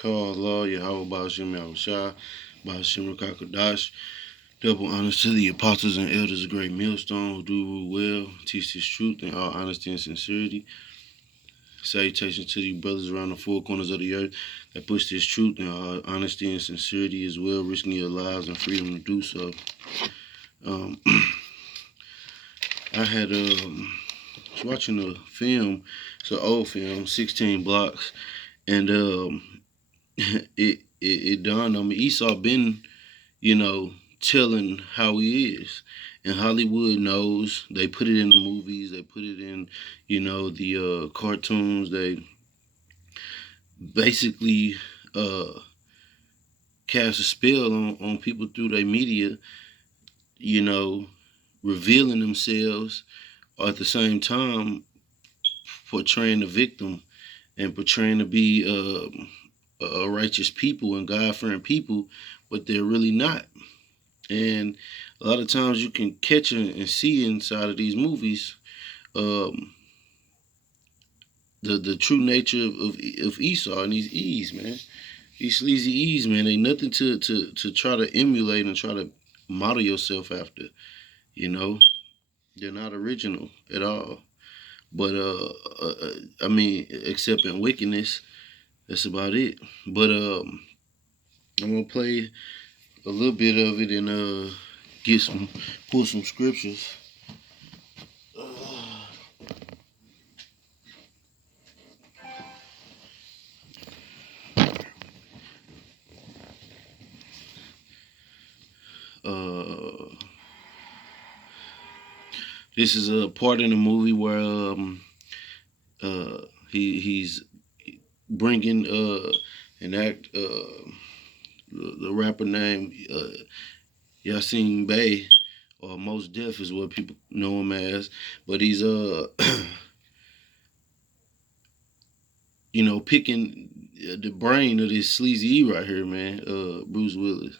Call law, Yahweh Bashim Yahushua, Bashim Rakakadash. Double honors to the apostles and elders of Great Millstone who do rule well, teach this truth in all honesty and sincerity. Salutations to the brothers around the four corners of the earth that push this truth in all honesty and sincerity as well, risking your lives and freedom to do so. Um, I had was watching a film, it's an old film, 16 Blocks, and it dawned on me. Esau been, telling how he is. And Hollywood knows. They put it in the movies. They put it in, the cartoons. They basically uh, cast a spell on people through their media, you know, revealing themselves or at the same time portraying the victim and portraying to be a righteous people and God-fearing people, but they're really not. And a lot of times you can catch and see inside of these movies um, the true nature of Esau and these E's, man. These sleazy E's, man, ain't nothing to try to emulate and try to model yourself after. You know, they're not original at all. But I mean, except in wickedness, that's about it. But I'm gonna play a little bit of it and get some pull some scriptures. Uh, this is a part in the movie where uh, he's bringing an act the rapper named Yasin Bey or Most Def is what people know him as, but he's picking the brain of this Sleazy E right here, man, Bruce Willis.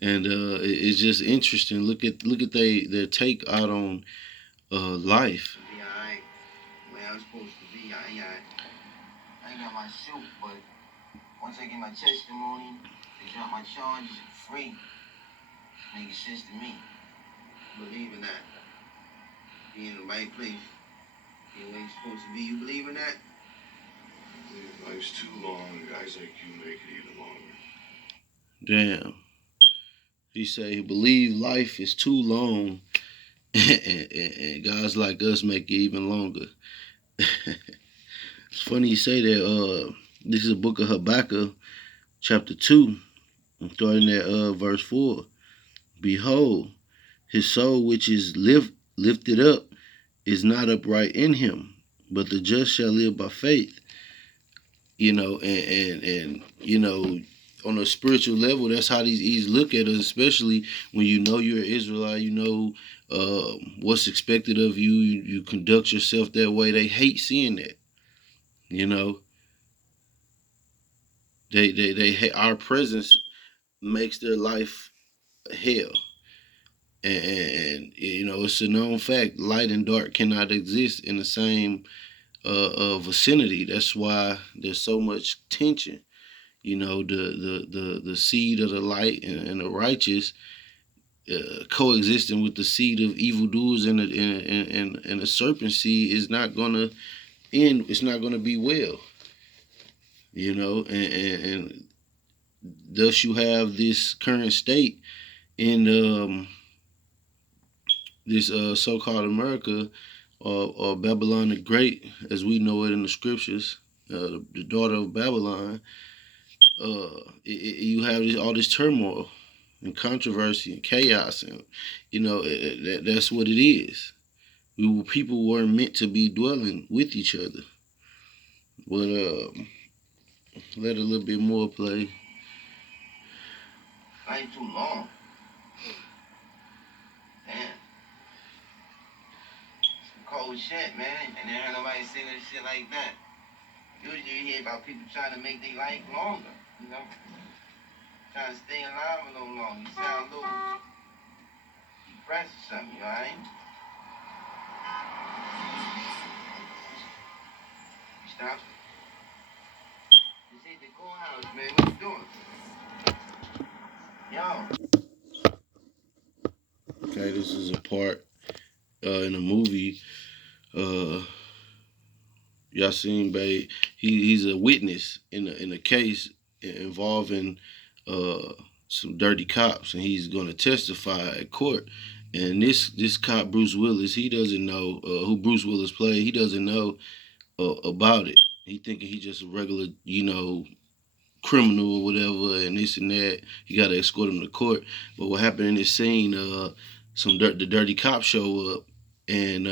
And it's just interesting. Look at their take out on life. Be alright. Where I'm supposed to be, I ain't got my suit, but once I get my testimony, they drop my charges free. Makes sense to me. Believe in that. Be in the right place. Be where you're supposed to be. You believe in that? Life's too long. Guys like you make it even longer. Damn. He say he believe life is too long, and guys like us make it even longer. It's funny you say that. This is a book of Habakkuk, chapter 2, starting at verse 4. Behold, his soul which is lifted up is not upright in him, but the just shall live by faith. And on a spiritual level, that's how these E's look at us, especially when you know you're an Israelite, what's expected of you, you conduct yourself that way. They hate seeing that, you know. They hate our presence makes their life hell. And it's a known fact, light and dark cannot exist in the same vicinity. That's why there's so much tension. The seed of the light and the righteous coexisting with the seed of evildoers and the serpent seed is not gonna end. It's not gonna be well. And thus you have this current state in this so-called America or Babylon the Great, as we know it in the scriptures, the daughter of Babylon. You have all this turmoil and controversy and chaos, and that's what it is. People weren't meant to be dwelling with each other. But let a little bit more play. Life too long. Damn. Some cold shit, man. And there ain't nobody saying that shit like that. Usually you hear about people trying to make their life longer, trying to stay alive a little longer. You sound a little depressed or something, you alright? Stop. Just say at the courthouse, man. What you doing? Yo. Okay, this is a part in a movie. Yasin Bey, he's a witness in a case involving uh, some dirty cops, and he's going to testify at court. And this cop Bruce Willis, he doesn't know who Bruce Willis played. He doesn't know about it. He thinking he's just a regular, criminal or whatever, and this and that. You got to escort him to court. But what happened in this scene? The dirty cops show up, and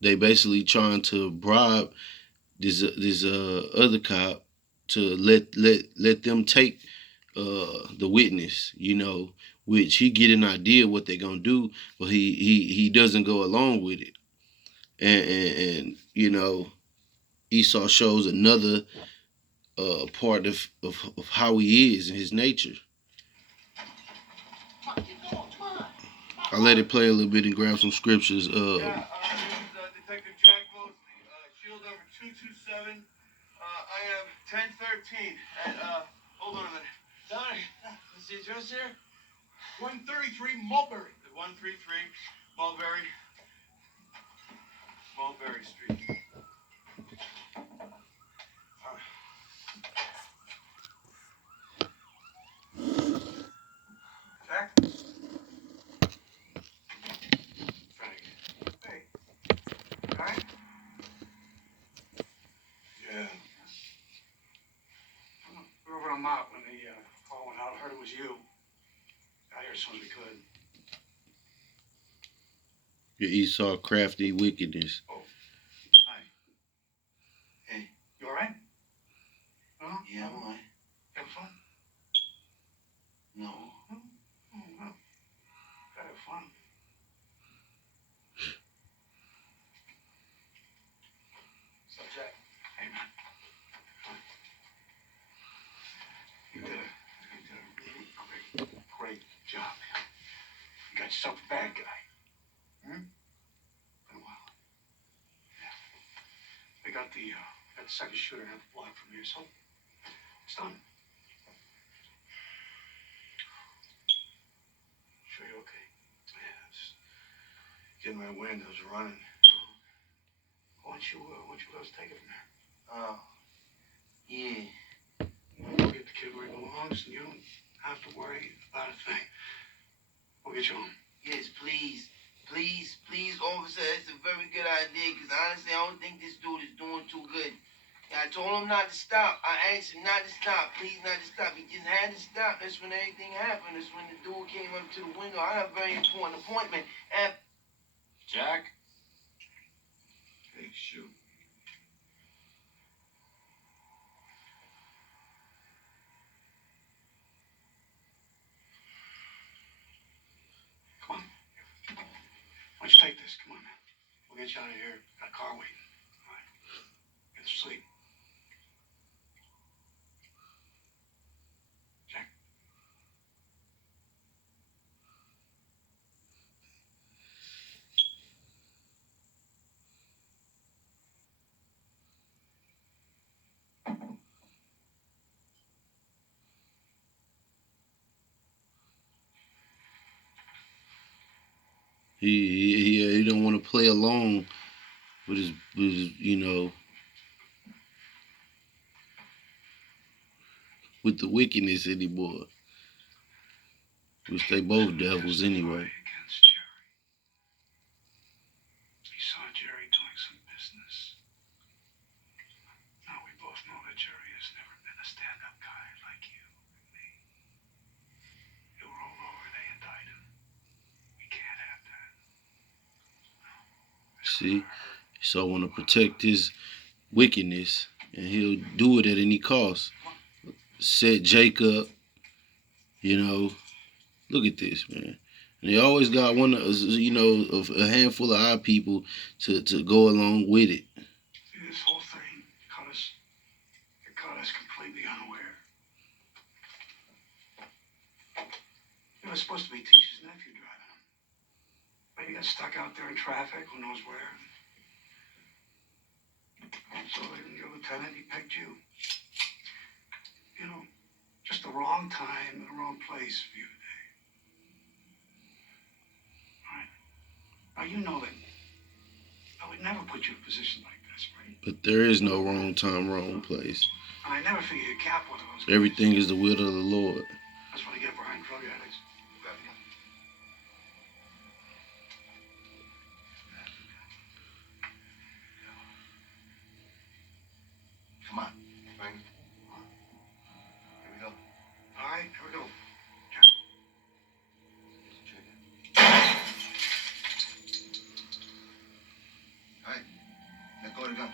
they basically trying to bribe this other cop to let them take the witness, which he get an idea what they're gonna do, but he doesn't go along with it, and Esau shows another part of how he is and his nature. I let it play a little bit and grab some scriptures. Yeah, this is Detective Jack Mosley, shield number 227. I am 1013 at, hold on a minute. Sorry. Is the address here? 133 Mulberry. 133 Mulberry. Mulberry Street. Jack? Frank. Hey. All right? Yeah. We were over on Mott when the call went out. I heard it was you. Got here as soon as we could. Your Esau crafty wickedness. Oh. Hi. Hey. You all right? Huh? Yeah, I'm all right. Have fun? No. Oh, well. Gotta have fun. So, Jack. Hey, man. You did a really great job, man. You got yourself a bad guy. Been a while. Yeah. They got the second shooter half a block from here, so it's done. Sure you're okay? Yeah, just getting my wind. I was running. Why don't you let us take it from here? Oh. Yeah. We'll get the kid where he belongs, and you don't have to worry about a thing. We'll get you home. Yes, please. Please, officer, that's a very good idea, because honestly, I don't think this dude is doing too good. Yeah, I told him not to stop. I asked him not to stop. Please not to stop. He just had to stop. That's when everything happened. That's when the dude came up to the window. I have a very important appointment. And Jack? Hey, shoot. Come on. Why don't you take this? Come on, man. We'll get you out of here. Got a car waiting. All right. Get to sleep. Jack. He don't want to play along with with the wickedness anymore. Which they both devils anyway. Against Jerry. He saw Jerry doing some business. Now we both know that Jerry has never been a stand-up guy like you and me. He'll roll over, they indict him. We can't have that. See, so want to protect his wickedness, and he'll do it at any cost. Set Jacob, look at this, man. And they always got of a handful of our people to go along with it. See, this whole thing caught us completely unaware. It was supposed to be Tisha's nephew driving him. Maybe got stuck out there in traffic, who knows where. So your lieutenant, he picked you. the wrong time and the wrong place for you today. All right. Now you know that I would never put you in a position like this, right? But there is no wrong time, wrong place. And I never figured you'd cap one of those guys. Everything is the will of the Lord. That's what I get behind drug addicts. Come on. Right? Here we go. All right, here we go. All right. Let go of the gun.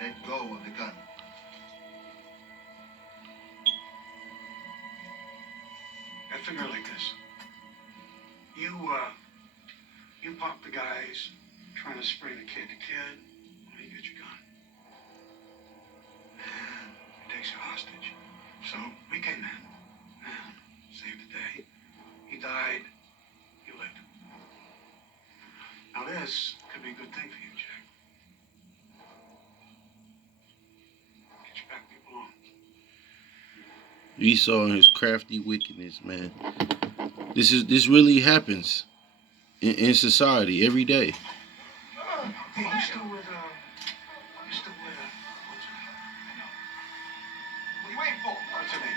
Let go of the gun. I figure it like this. You pop the guys trying to spray the kid. Well, you get your gun. And he takes you hostage. So we came in and saved the day. He died. You lived. Now this could be a good thing for you, Jack. Get you back where you belong. Esau and his crafty wickedness, man. This really happens in society every day. Hey, you still with, what's her name? What are you waiting for? What's her name?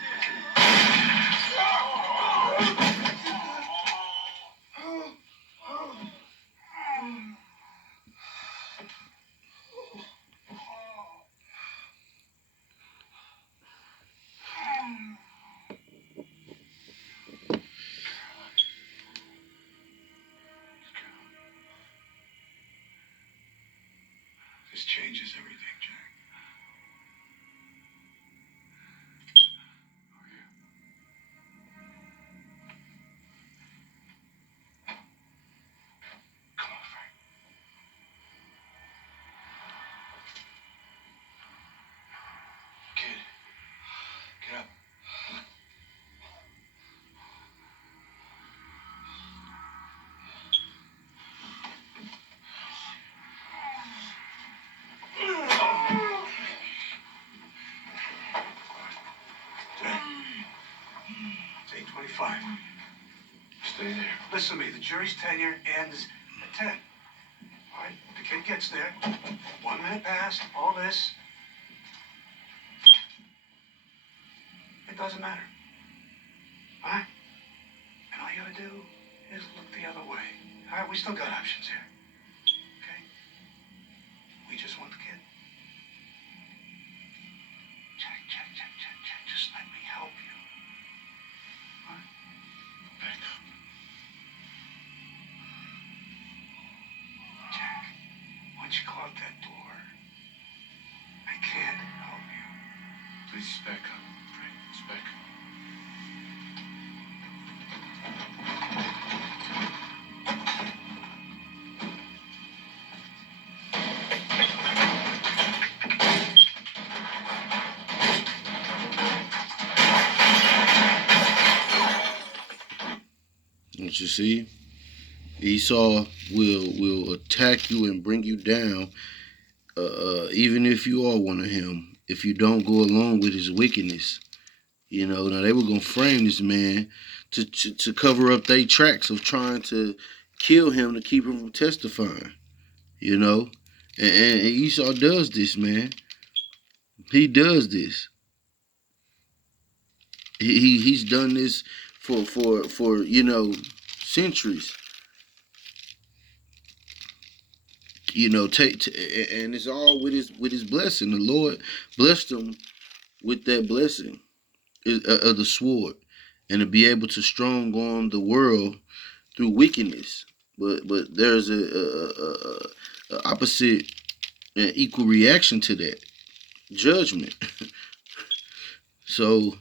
This changes everything, Jack. Come on, Frank. Kid, get up. Jack, it's 8:25. Stay there. Listen to me. The jury's tenure ends at 10. All right? The kid gets there. 1 minute past. All this. It doesn't matter. All right? And all you gotta do is look the other way. All right? We still got options here. Okay? We just want the kid. Jack. Just let me help you. All right? Back up. Jack, once you go out that door, I can't help you. Please back up, Frank. Just back up. Don't you see? Esau will attack you and bring you down, even if you are one of him. If you don't go along with his wickedness, now they were gonna frame this man to cover up their tracks of trying to kill him to keep him from testifying. And Esau does this, man. He does this. He's done this for centuries. And it's all with his blessing. The Lord blessed him with that blessing of the sword, and to be able to strong on the world through wickedness. But there's a opposite and equal reaction to that: judgment. So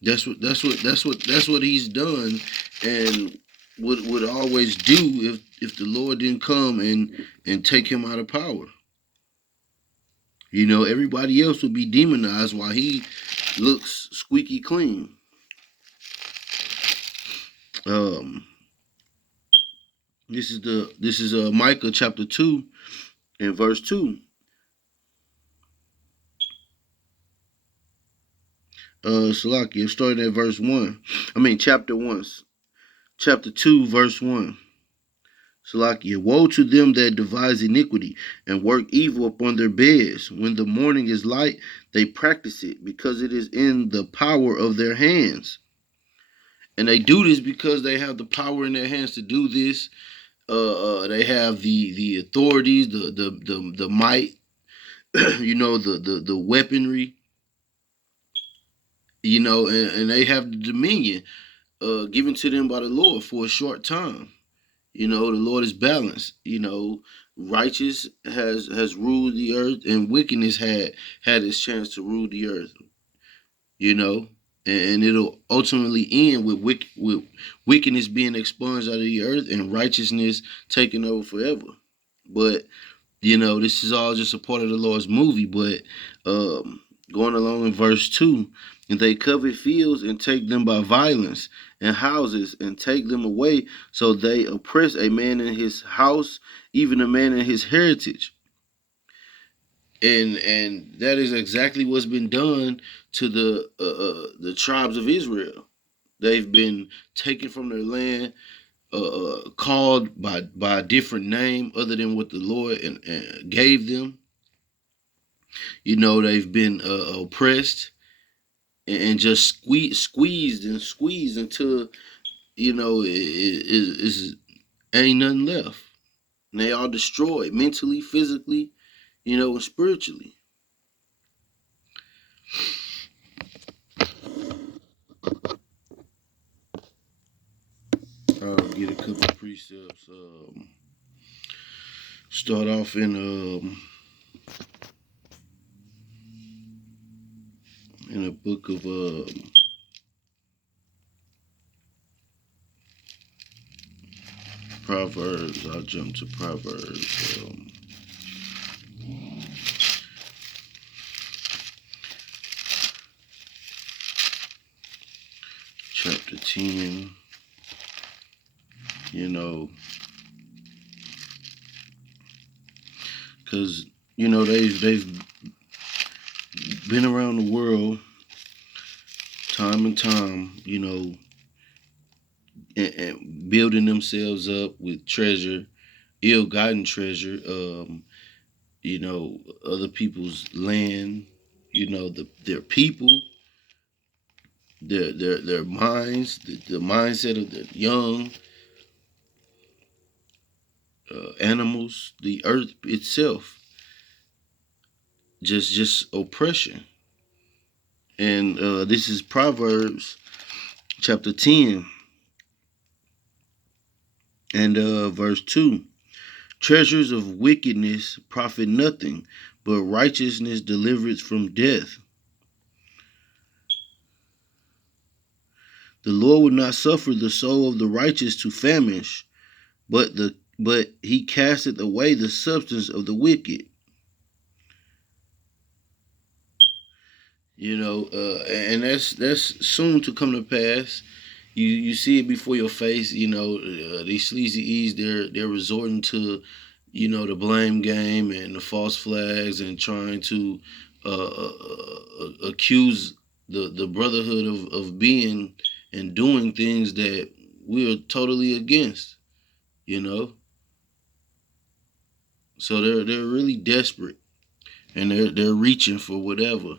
that's what he's done, and would always do if the Lord didn't come and take him out of power. Everybody else would be demonized while he looks squeaky clean. Um, this is Micah chapter 2 and verse 2. Salakia, starting at verse 1. Chapter 1. Chapter 2, verse 1. Salakia, woe to them that devise iniquity and work evil upon their beds. When the morning is light, they practice it because it is in the power of their hands. And they do this because they have the power in their hands to do this. They have the authorities, the might, the weaponry, and they have the dominion given to them by the Lord for a short time. The Lord is balanced. Righteous has ruled the earth, and wickedness had its chance to rule the earth. And it'll ultimately end with wickedness being expunged out of the earth and righteousness taking over forever. But this is all just a part of the Lord's movie. But going along in verse 2, and they covet fields and take them by violence, and houses and take them away. So they oppress a man in his house, even a man in his heritage. And that is exactly what's been done to the tribes of Israel. They've been taken from their land, called by a different name other than what the Lord gave them. They've been oppressed and just squeezed until it ain't nothing left. And they are destroyed mentally, physically, and spiritually. I'll get a couple of precepts. Start off in a book of Proverbs. I'll jump to Proverbs. Chapter 10. Because they've been around the world time and time, and building themselves up with treasure, ill-gotten treasure, other people's land, their people, their minds, the mindset of the young, animals, the earth itself, just oppression. And this is Proverbs chapter 10 and verse 2. Treasures of wickedness profit nothing, but righteousness delivereth from death. The Lord will not suffer the soul of the righteous to famish, but he casteth away the substance of the wicked. And that's soon to come to pass. You see it before your face. These sleazy E's, they're resorting to, the blame game and the false flags and trying to accuse the brotherhood of being and doing things that we are totally against. You know, so they're really desperate and they're reaching for whatever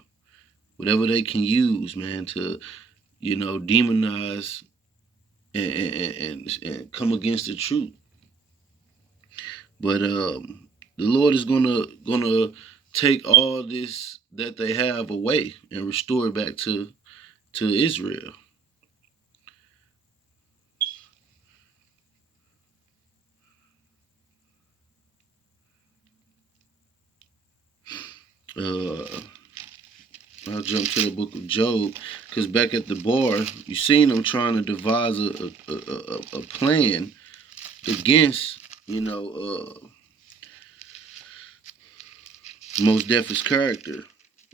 they can use, man, to demonize and come against the truth. But the Lord is gonna take all this that they have away and restore it back to Israel. Uh, I'll jump to the book of Job because back at the bar, you seen them trying to devise a plan against most deafest character,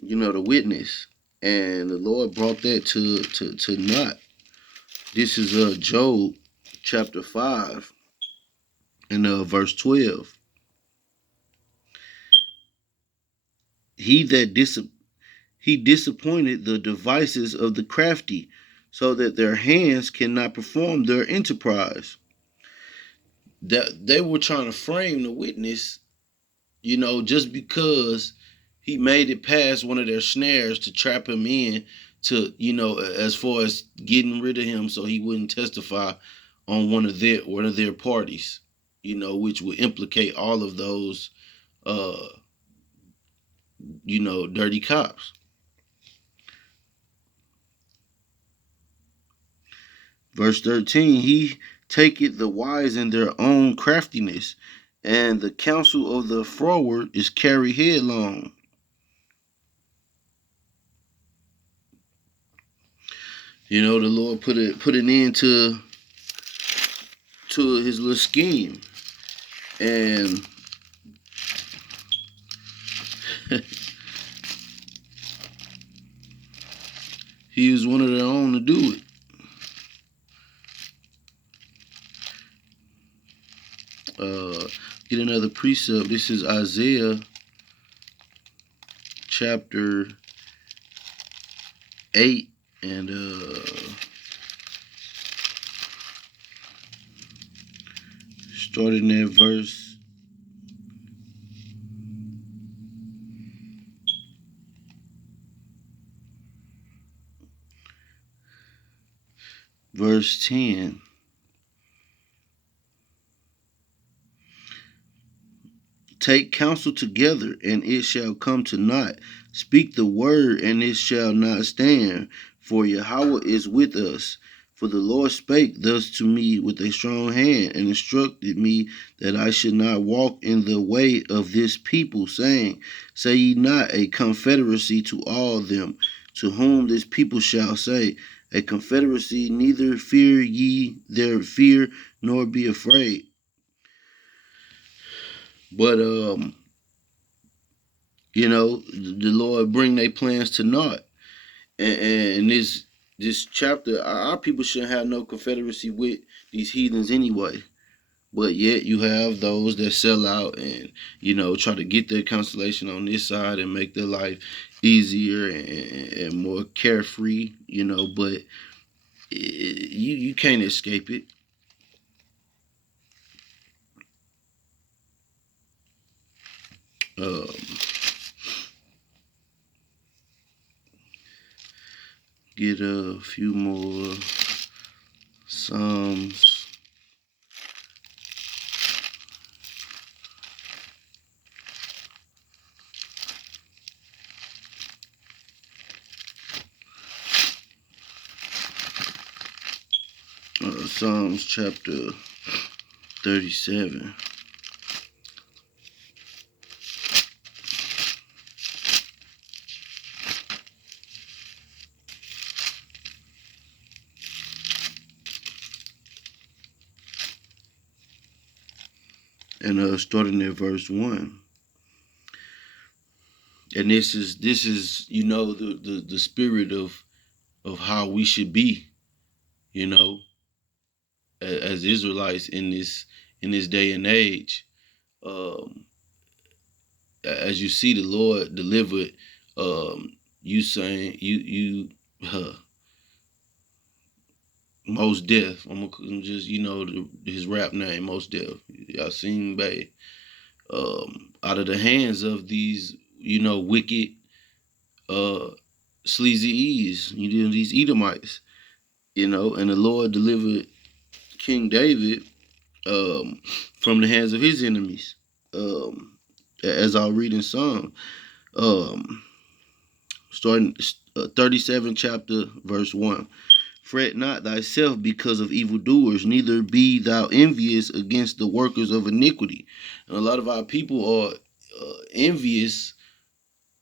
the witness, and the Lord brought that to naught. This is Job chapter 5 and verse 12. He that He disappointed the devices of the crafty, so that their hands cannot perform their enterprise. That they were trying to frame the witness, just because he made it past one of their snares to trap him in to, as far as getting rid of him so he wouldn't testify on one of their parties, which would implicate all of those uh, dirty cops. Verse 13, he taketh the wise in their own craftiness, and the counsel of the froward is carried headlong. The Lord put an end to his little scheme. And he was one of their own to do it. Get another precept. This is Isaiah chapter 8 and starting at verse 10. Take counsel together, and it shall come to naught. Speak the word, and it shall not stand. For Yahweh is with us. For the Lord spake thus to me with a strong hand, and instructed me that I should not walk in the way of this people, saying, Say ye not a confederacy to all them, to whom this people shall say, A confederacy, neither fear ye their fear, nor be afraid. But the Lord bring their plans to naught. And this chapter, our people shouldn't have no confederacy with these heathens anyway. But yet you have those that sell out and try to get their consolation on this side and make their life easier and more carefree. But you can't escape it. Um, get a few more Psalms. Psalms chapter 37. And starting at verse 1. And this is the spirit of how we should be, as Israelites in this day and age. As you see the Lord delivered, you saying uh, Most Def. I'm just his rap name, Most Def. Y'all seen Bay. Out of the hands of these wicked Sleazy E's, these Edomites, and the Lord delivered King David from the hands of his enemies. As I'll read in Psalm, starting 37 chapter verse 1. Fret not thyself because of evildoers, neither be thou envious against the workers of iniquity. And a lot of our people are envious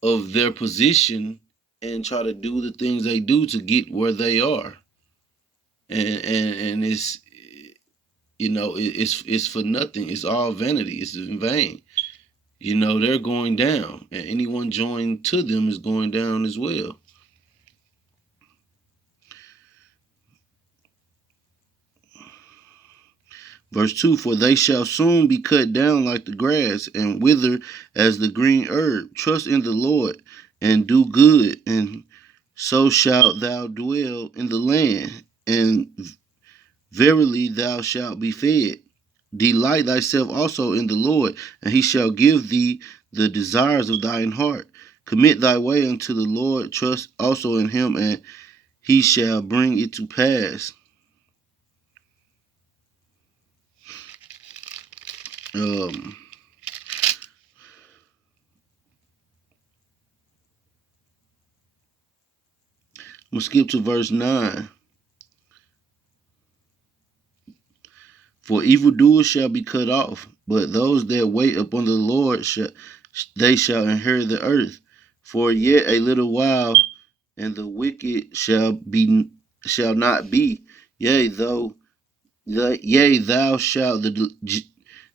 of their position and try to do the things they do to get where they are. And it's for nothing. It's all vanity. It's in vain. They're going down, and anyone joined to them is going down as well. Verse 2, for they shall soon be cut down like the grass and wither as the green herb. Trust in the Lord and do good, and so shalt thou dwell in the land, and verily thou shalt be fed. Delight thyself also in the Lord, and he shall give thee the desires of thine heart. Commit thy way unto the Lord, trust also in him, and he shall bring it to pass. I'm going to skip to verse 9. For evildoers shall be cut off, but those that wait upon the Lord they shall inherit the earth. For yet a little while, and the wicked shall not be. Yea, thou shalt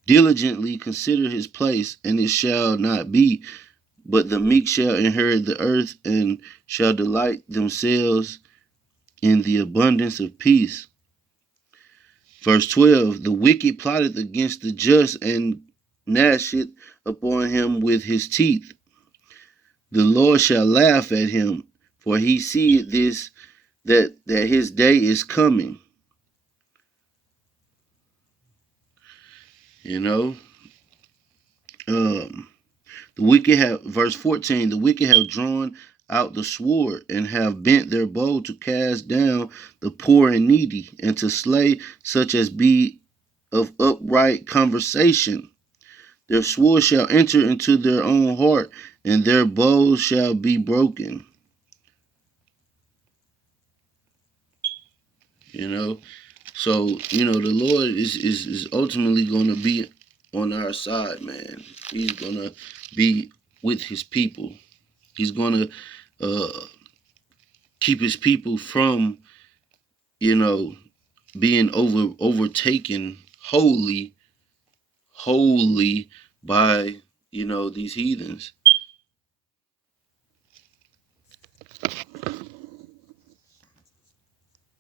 diligently consider his place, and it shall not be. But the meek shall inherit the earth, and shall delight themselves in the abundance of peace. Verse 12, the wicked plotteth against the just, and gnasheth upon him with his teeth. The Lord shall laugh at him, for he seeth this, that his day is coming. You know, um, the wicked have, verse 14, the wicked have drawn out the sword, and have bent their bow to cast down the poor and needy, and to slay such as be of upright conversation. Their sword shall enter into their own heart, and their bows shall be broken. You know, so the Lord is ultimately going to be on our side, man. He's going to be with His people. He's going to keep His people from being overtaken wholly by these heathens.